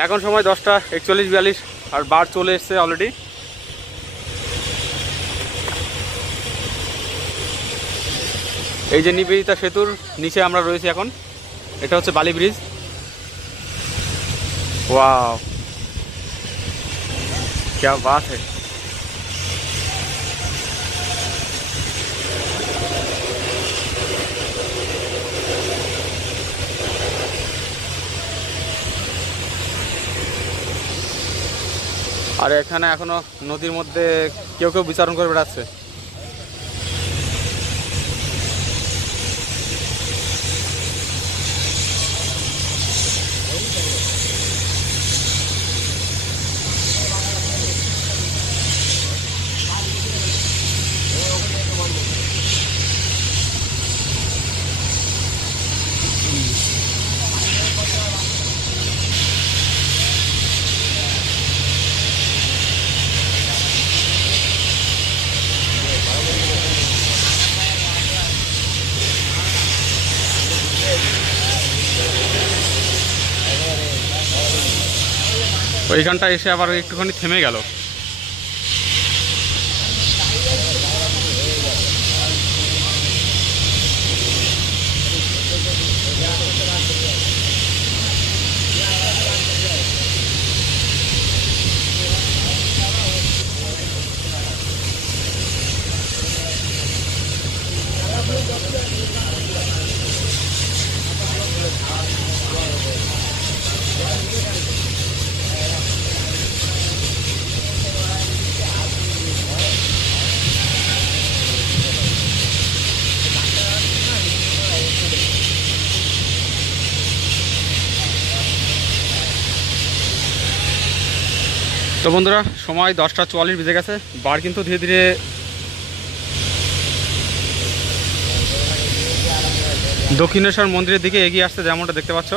এখন সময় 10টা 41-42 আর বার চলে এসছে অলরেডি। এই যে নিবেদিতা সেতুর নিচে আমরা রয়েছি এখন। এটা হচ্ছে বালি ব্রিজ। ওয়াও, क्या बात है। আর এখানে এখনো নদীর মধ্যে কেউ কেউ বিচরণ করে বেড়াচ্ছে। ওইখানটা এসে আবার একটুখানি থেমে গেল। তো বন্ধুরা, সময় 10টা 44 বেজে গেছে। বার কিন্তু ধীরে ধীরে দক্ষিণেশ্বর মন্দিরের দিকে এগিয়ে আসছে, যেমনটা দেখতে পাচ্ছ।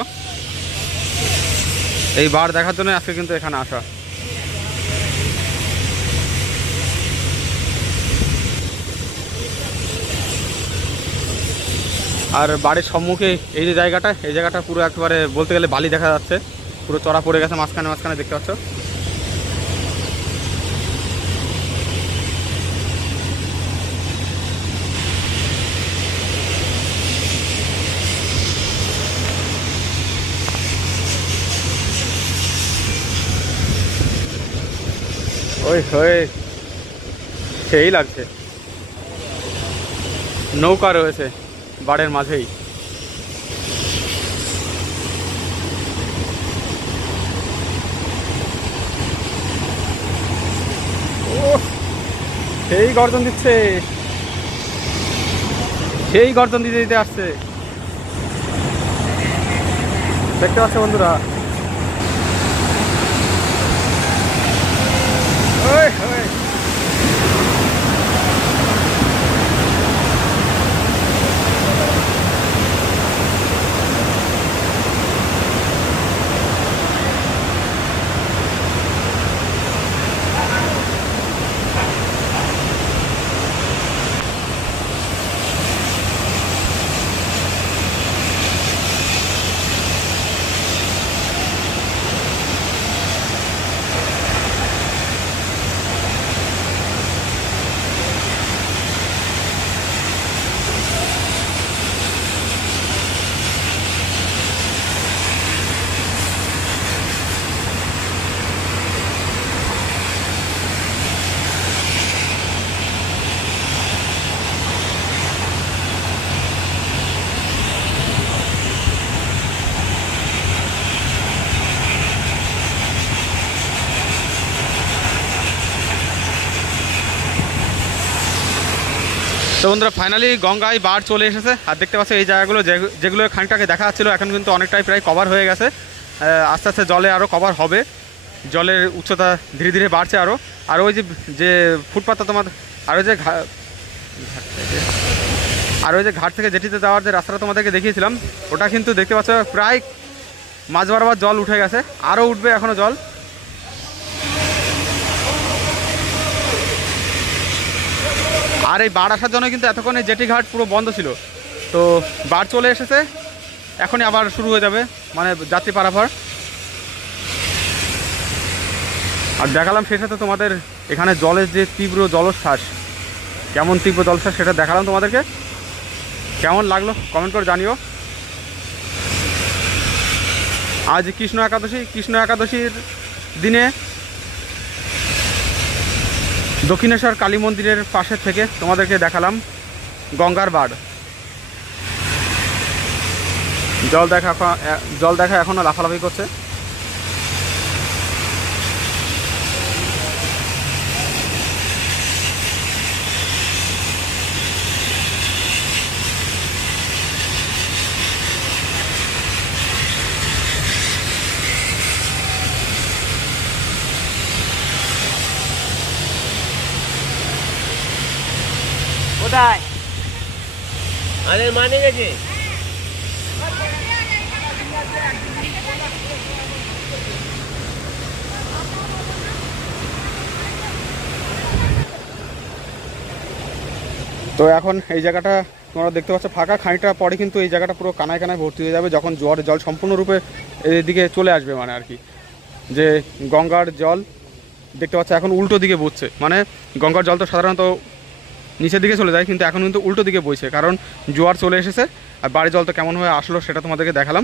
এই বার দেখার জন্য আজকে কিন্তু এখানে আসা। আর বাড়ির সম্মুখে এই যে জায়গাটা, এই জায়গাটা পুরো একেবারে বলতে গেলে বালি দেখা যাচ্ছে, পুরো চড়া পড়ে গেছে মাঝখানে মাঝখানে, দেখতে পাচ্ছ। ওই হয়ে সেই লাগছে, নৌকা রয়েছে বাড়ের মাঝেই। ও সেই গর্জন দিচ্ছে, সেই গর্জন দিতে দিতে আসছে, দেখতে পাচ্ছ বন্ধুরা। ওই ওই তো বন্ধুরা, ফাইনালি গঙ্গায় বার চলে এসেছে। আর দেখতে পাচ্ছ এই জায়গাগুলো যেগুলো খানিকটাকে দেখা যাচ্ছিলো, এখন কিন্তু অনেকটাই প্রায় কভার হয়ে গেছে। আস্তে আস্তে জলে আরও কভার হবে, জলের উচ্চতা ধীরে ধীরে বাড়ছে আরও। আর ওই যে ফুটপাথটা তোমার, আর ওই যে ঘাট থেকে জেটিতে যাওয়ার যে রাস্তাটা তোমাদেরকে দেখিয়েছিলাম, ওটা কিন্তু দেখতে পাচ্ছ প্রায় মাঝ বরাবর জল উঠে গেছে, আরও উঠবে এখনও জল। আর এই বাড় আসার জন্য কিন্তু এতক্ষণ এই জেটি ঘাট পুরো বন্ধ ছিল, তো বাড় চলে এসেছে, এখনই আবার শুরু হয়ে যাবে মানে যাত্রী পারাপার। আর দেখালাম সেই সাথে তোমাদের এখানে জলের যে তীব্র জলোচ্ছ্বাস, কেমন তীব্র জলোচ্ছ্বাস সেটা দেখালাম তোমাদেরকে। কেমন লাগলো কমেন্ট করে জানিও। আজ কৃষ্ণ একাদশীর দিনে দক্ষিণেশ্বর কালী মন্দিরের পাশের থেকে তোমাদেরকে দেখালাম গঙ্গার বাড়। জল দেখা এখনও লাফালাফি করছে। কোথায় আরে মানে গেছে তো এখন এই জায়গাটা তোমরা দেখতে পাচ্ছ ফাঁকা, খানিকটা পরে কিন্তু এই জায়গাটা পুরো কানায় কানায় ভর্তি হয়ে যাবে যখন জোয়ারের জল সম্পূর্ণরূপে এদিকে চলে আসবে। মানে আর কি যে গঙ্গার জল দেখতে পাচ্ছ এখন উল্টো দিকে বইছে, মানে গঙ্গার জল তো সাধারণত নিচের দিকে চলে যায়, কিন্তু এখন কিন্তু উল্টো দিকে বইছে কারণ জোয়ার চলে এসেছে। আর বাড়ির জল তো কেমনভাবে আসলো সেটা তোমাদেরকে দেখালাম।